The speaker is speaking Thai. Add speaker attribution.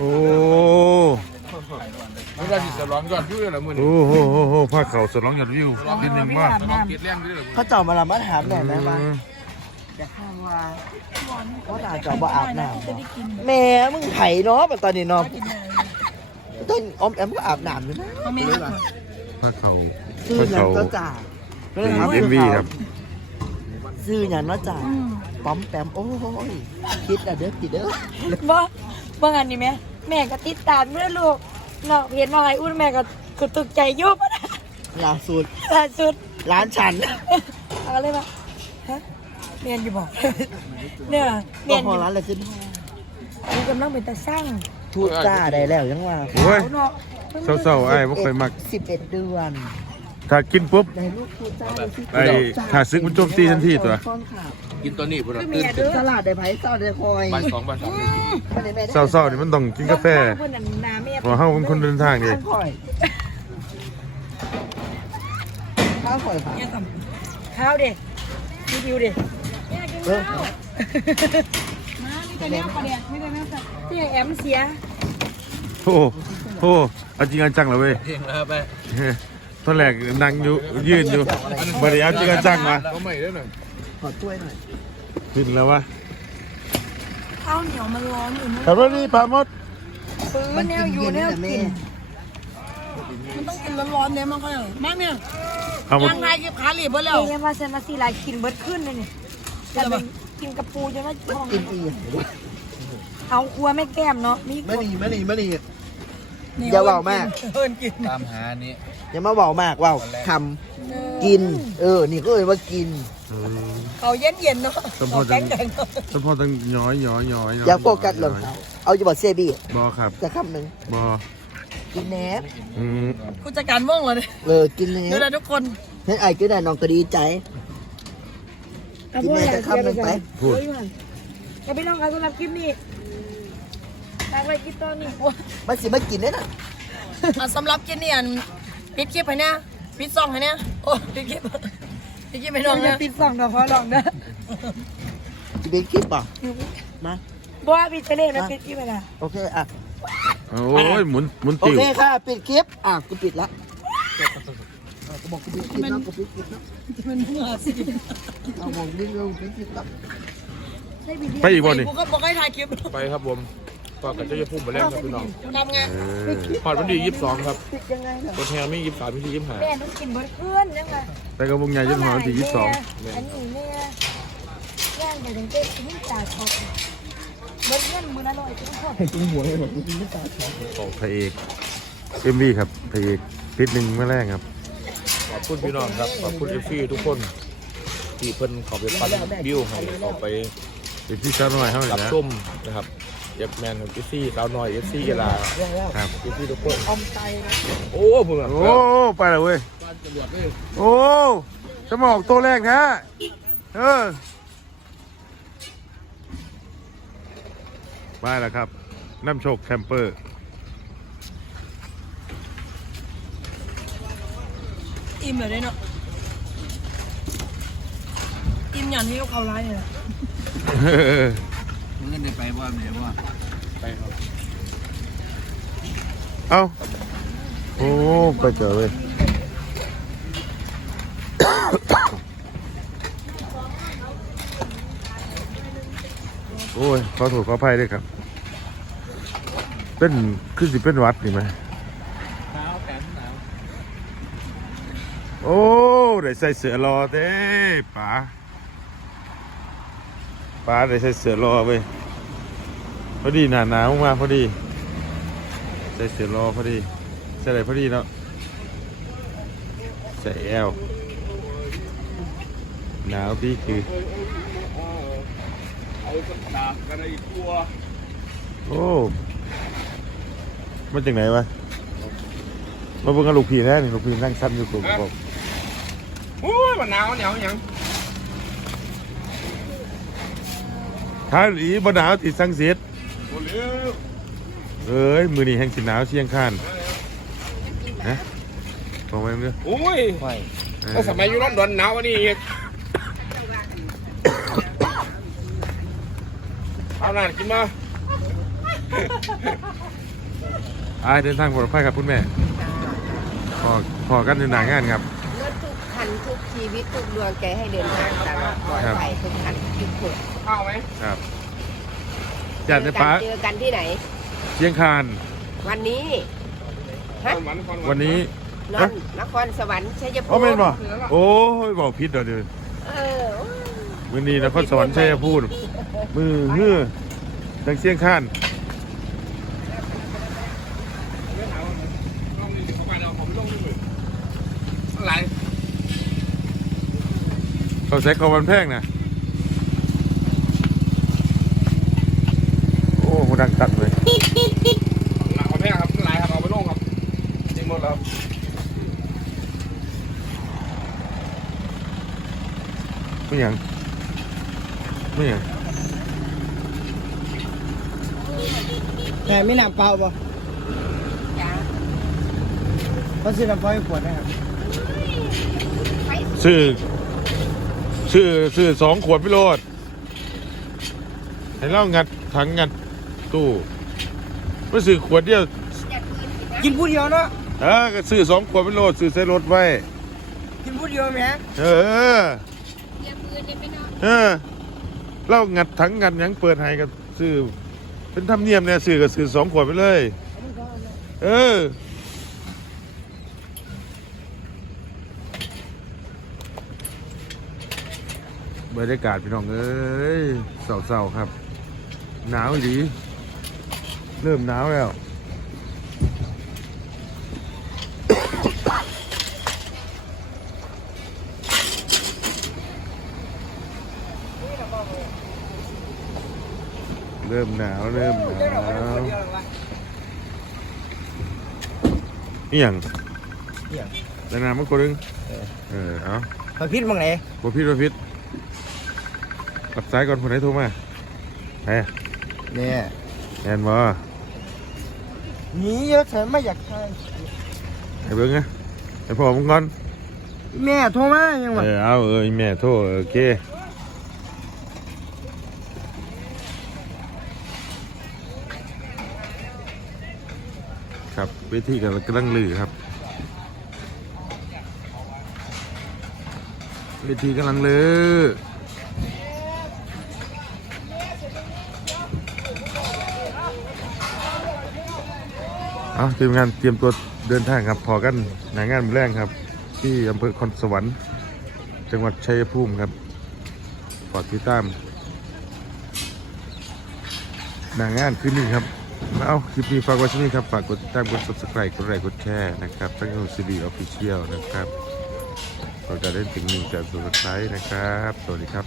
Speaker 1: โอ้
Speaker 2: ไม่ได้สิสร้องยอดวิวเลยเหรอมื้อนี้
Speaker 1: โอ้โหโอ้โหผ้าเข่าสลองยอดวิวนิดนึงว่า
Speaker 2: สร้องเกตแรงด้วยเหรอ
Speaker 3: เขาเจาะมาละมาถามหน่อยไหมว่าจะข้ามว่าเขาด่าเจาะบ่อาบน้ำแม่มึงไผ่เนาะตอนนี้เนาะต้นออมแอมก็อาบน้ำอยู่นะ
Speaker 1: ผ้าเข่า
Speaker 3: ซื้อ
Speaker 1: ผ้า
Speaker 3: หยัง
Speaker 1: เข่า
Speaker 3: ก็จ่าก็เลย
Speaker 1: ตี
Speaker 3: ถาม
Speaker 1: เอ็มวีครับ
Speaker 3: ซื้อหยังเนาะจ่าปั๊มแปมโอ้ยคิดอะเด้อคิดเด้อ
Speaker 4: บ่เมื่อไงนี่แม่ แม่ก็ติดตามเมื่อลูกเนาะเห็นว่าไอ้อุ้นแม่ก็ก็ตกใจอยุบนะ
Speaker 3: ล่าสุด
Speaker 4: ล่าสุด
Speaker 3: ร้านฉัน
Speaker 4: เอาเลยว่าฮะเรียนอยู่บอกเนี่ย
Speaker 3: ก็
Speaker 4: เรียน
Speaker 3: พ
Speaker 4: อ
Speaker 3: อยู่ร้านอะไรขึ้น
Speaker 4: มีกำลังเป็นตาสร้าง
Speaker 3: ทูตจ้าได้แล้วยังว่า
Speaker 1: โอ้ย
Speaker 4: เนาะ
Speaker 1: เศร้าๆไอ้บ่ค่อยมัก
Speaker 3: สิบเอ็ดเดือน
Speaker 1: ถ้ากินปุ๊บ
Speaker 3: ได้ลูกทูตจ้าเลยสิ
Speaker 1: ไอ้ถ้าซึกมันโจมตีทันทีตัว
Speaker 3: ซ่อนขาด
Speaker 2: กินตัวนี้พุ่น
Speaker 4: ไม่
Speaker 2: น่ะ
Speaker 4: มี
Speaker 2: ตื่น
Speaker 4: อะเด้อ
Speaker 3: ตลาดได้ไผ่ตลาดได้คอย
Speaker 2: บ่ายสองบ่ายสาม
Speaker 3: ไม่ได้แม่ได้
Speaker 1: เศร้าๆนี่มันต้องกินกาแฟ
Speaker 4: เพิ่นน่ะนาแม่
Speaker 1: เพราะเฮาเป็นคนเดินทางดิ
Speaker 3: ข้าวคอยข้าวคอยค่ะ
Speaker 4: เนี่ยกับข้าวเด็กรีวิวเด็ก
Speaker 3: เออ
Speaker 4: มามีแต่แนวประเดี๋ยวไม่ได้แนวแต่ที่แอมเสีย
Speaker 1: โอ้โหเอาจริงเอาจังเลยเว้ย
Speaker 2: เพลงแล้วไป
Speaker 1: ตอนแรกนั่งอยู่ยืนอยู่บริเอาจริงเอาจังมา
Speaker 2: ก็ไม่ได้หน่อย
Speaker 3: ขอถ้วยหน่อย
Speaker 1: ขึ้นแล้ววะ
Speaker 4: ข้าวเหนียวมันร้อนอยู่นะ
Speaker 1: ขับรถดีพามด
Speaker 4: ปื้นแนวอยู่แนว
Speaker 3: แม่
Speaker 4: กินมันต้องกินร้อนๆเนี่ยมันก็อย่างมากเนี่ย
Speaker 1: เอามา
Speaker 4: ยังไงกินขาหลีบเบิ่แล้วเนี่ยว่าเซนมาซีลายกินเบิดขึ้นเลยนี่แต่เป็นกินกระปูจนว่าท้อง
Speaker 3: กินอีก
Speaker 4: เอาครัวไม่แก้มเนาะมี
Speaker 3: ไม่ดีไม่ดีไม่ดี อย่าเว้ามาก
Speaker 4: เอินกิน
Speaker 2: ตามหานี้
Speaker 3: อย่ามาเบามากเว่าคำกิน เออ นี่ก็เลยว่ากิน
Speaker 1: เออ
Speaker 4: เอาเย็นเย็นๆเนาะ
Speaker 1: สมพร
Speaker 4: เอาแข็งๆเนาะ
Speaker 1: สมพอต้องย้อยย้อยย้อย
Speaker 3: อย่าโฟกัสหรอกเอาจะบอกเซบี้
Speaker 1: บอครับ
Speaker 3: จะคำหนึ่ง
Speaker 1: บอ
Speaker 3: กินแหนบ
Speaker 1: อืม
Speaker 4: กูจะการม่วงเลย
Speaker 3: เออกินแหน
Speaker 4: ดู
Speaker 3: บ
Speaker 4: แลทุกคน
Speaker 3: เห็นไอ้ก็ได้น้องก็ดีใจกินแม่จะคำหนึ่งไป
Speaker 1: พูด
Speaker 4: จะไปลองกันสำหรับคลิปนี้ ฝากไว้คลิปตอนนี้
Speaker 3: มันสิมากินได้น่ะ
Speaker 4: อะสำหรับคลิปนี้อันปิดคลิปให้เนี่ยปิดซองให้เนี่ยโอ้ปิดคลิปปิดคลิปให้น้องเนี่ยปิดซองเดี๋ยวพอลองนะ
Speaker 3: จะเป็นคลิปป่ะมา
Speaker 4: บ่ว่าปิดไปเลยนะปิดคลิปไปละ
Speaker 3: โอเคอะ
Speaker 1: โอ้ยหมุนหมุน
Speaker 3: โอ
Speaker 1: ติว
Speaker 3: เคค่ะปิดคลิปอะกูปิดละก็บอกกูปิดคลิปนะกูปิดคลิปนะ
Speaker 4: มันหัวสิ
Speaker 3: เอาบอกนี่เราปิดคลิปละ
Speaker 1: ไปอีกบ่นี่
Speaker 4: กูก็บอกให้ถ่ายคลิป
Speaker 2: ไปครับผม ก็กับเจ้าจะพุ่มไปแล้วครับพี่น้อง
Speaker 4: ทำไง
Speaker 1: เออ
Speaker 2: พอดวันที่ยี่สิบสองครับ
Speaker 3: ปิดยังไงน่ะ
Speaker 2: ตัวแทนไม่ยี่สิบสามไม่ใช่ยี่สิบห้า
Speaker 4: แม่ต้องกินเบิร์ดเพื่อนยังไง
Speaker 1: แต่ก็วงใหญ่จนหอวันที่ยี่สิบสอง
Speaker 4: อันนี้แม่ย่างแต่ถึงเจ๊ทิ้งตาช็อตเบิร์ดเพื่อนมือละร้อยจุ๊บ
Speaker 3: ให้กินหัวให้หมดกูกินไม่ตาย
Speaker 1: พระเอกเอ็มวีครับพระเอกพิษหนึ่งเมื่อแรกครับ
Speaker 2: ขอบคุณพี่น้องครับขอบคุณเอฟซีทุกคนที่เพิ่นเขอไปปันวิวให้เขาไป
Speaker 1: เป็นที่สาวน้อยเท่าไหร่
Speaker 2: รับ
Speaker 1: นะ
Speaker 2: ชมนะครับ เอฟแมนเอฟซีสาวน้อยเอฟซีเอลา
Speaker 1: ครับ
Speaker 2: เอฟซีทุกคน
Speaker 3: อมไตนะ
Speaker 2: โอ้ผมแบบ
Speaker 1: โอ้ไปแล้วเว้ย
Speaker 2: บ้านตำรวจเลย
Speaker 1: โอ้จะมาออกตัวแรกนะเออไปแล้วครับน้ำโชคแคมเปอร์
Speaker 4: อิ่มเลยเนาะอิ่มอย่างที่เขาไล่เลย
Speaker 2: มึงเงินได้ไปว่าไหนว่าไปครับ
Speaker 1: เอ้าโอ้ไปเจอเลยโอ้ยขอโทษขออภัยด้วยครับ เป็นคือสิเป็นหวัดนี่ไหม
Speaker 2: หนาวแขนหนาว
Speaker 1: โอ้ ได้ใส่เสื้อรอเด้ป๋า ป๋าได้ใส่เสื้อรอเว้ยพอดีหนาหนาวมาพอดี ใส่เสื้อรอพอดี ใส่อะไรพอดีเนาะใส่แอลหนาวพี่คือ
Speaker 2: เอาสักดาบกันไอ้ตัว
Speaker 1: โอ้มาจากไหนวะมาเบิ่งกับลูกพี่แน่นี่ลูกพี่นั่งซ้ำอยู่กับผม
Speaker 2: โอ้ยมันหนาวเหนียวยัง
Speaker 1: ถ้าอีบ่หนาวติดสังเสียด
Speaker 2: โอ้เลี้ยว
Speaker 1: เอ้ย มือนี้แห่งสิหนาวเชียงคานฮะบอกไว้เมื่อ
Speaker 2: โอ้ย
Speaker 3: ไม่
Speaker 1: เออ
Speaker 2: ก็สมัยอยู่ลอนดอนหนาวกว่านี้อีกเอาหน่ากินมา
Speaker 1: อายเดินทางปลอดภัยครับคุณแม่พอพอกันในหนางานครับ
Speaker 5: รถทุกคันทุกชีวิตทุกดวงใจให้เดินทางตลอดปลอดภัยทุกคันทุกคน
Speaker 1: ครับจัดในป้า
Speaker 5: เจอกันที่ไหน
Speaker 1: เชียงคาน
Speaker 5: วันนี้ฮะ
Speaker 1: วันนี้
Speaker 5: นอนนครสวรรค์ชัยภู
Speaker 1: อ๋อ
Speaker 5: มิ
Speaker 1: เป็นบ่โอ้ยบอกผิดเดี๋ยวเดี๋ยว
Speaker 5: เออ
Speaker 1: มือนี้นครสวรรค์ชัยภูมิมือฮื้อดังเชียงคานเขาใส่เขาวันแพงนะ โอ้โหดังตัดเลย
Speaker 2: หลังประเภทครับหลายครับเอาไปลงครับจริงหมดแล้ว
Speaker 1: ไม่หยังไม่หยัง
Speaker 3: แต่ไม่หนักเปล่าป่ะ
Speaker 5: จ้า
Speaker 3: เพราซื้อน้ำพอยขวดนะครับ
Speaker 1: ซื้อซื้อซื้อสองขวดพิโรดให้เล่างัดถังงัด ตู้ไม่ซื้อขวดเดียว
Speaker 3: กินผู้เดียวเนาะ
Speaker 1: เออก็ซื้อสองขวดพิโรดซื้อใส่รถไว้
Speaker 3: กินผู้เดียวแหม
Speaker 1: เออเออเล่างัดถังงัดหยังเปิดให้ก็ซื้อเป็นธรรมเนียมเนี่ยซื้อก็ซื้อสองขวดไปเลย เออบรรยากาศพี่น้องเอ้ยเศร้าๆครับ หนาวอีหลี เริ่มหนาวแล้ว เริ่มหนาวเริ่มหนาวนี่ยัง
Speaker 3: เอี่ยง
Speaker 1: แล้วน้ำมันคนนึงเออเอา
Speaker 3: มาพิษบ้างไหน
Speaker 1: บ่พิษบ่พิษรับสายก่อนคนไหนโทรมาแหม
Speaker 3: เนี่ย
Speaker 1: แอนบ่
Speaker 3: หนีเยอะฉันไม่อยากทาน
Speaker 1: ไอ้เบิ้งนะไอ้พ่อมึงก่อน
Speaker 3: แม่โทรมายังวะ
Speaker 1: เออเอาเออแม่โทรโอเคครับเวทีกำลังลือครับเวทีกำลังลือ อาทีมงานเตรียมตัวเดินทางครับพอกันหนางานมือแรงครับ ที่อำเภอคอนสวรรค์ จังหวัดชัยภูมิครับฝากติดตามหนางานคืนนี้ครับมาเอาคลิปนี้ฝากไว้ที่นี่ครับ ฝากกดติดตามกด subscribe กดไลค์กดแชร์นะครับทั้งยูซีดีออฟฟิเชียลนะครับเราจะได้ถึงหนึ่งจากสุดท้ายนะครับ สวัสดีครับ